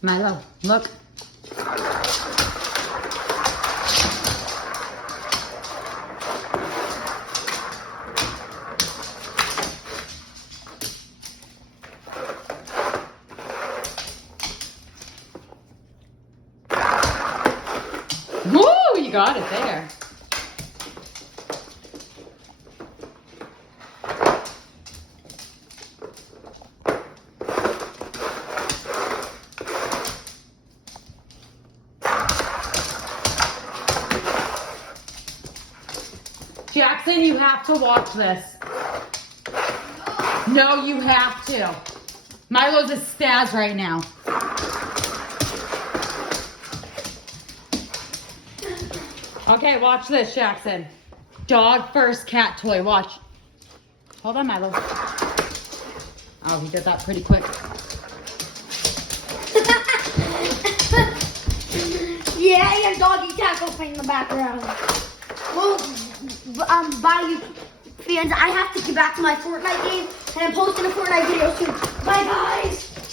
Milo, look. Woo! You got it there. Jackson, you have to watch this. No, you have to. Milo's a spaz right now. Okay, watch this, Jackson. Dog first cat toy, watch. Hold on, Milo. Oh, he did that pretty quick. Yeah, your doggy tackle thing in the background. Well, bye you fans. I have to get back to my Fortnite game, and I'm posting a Fortnite video soon. Bye guys.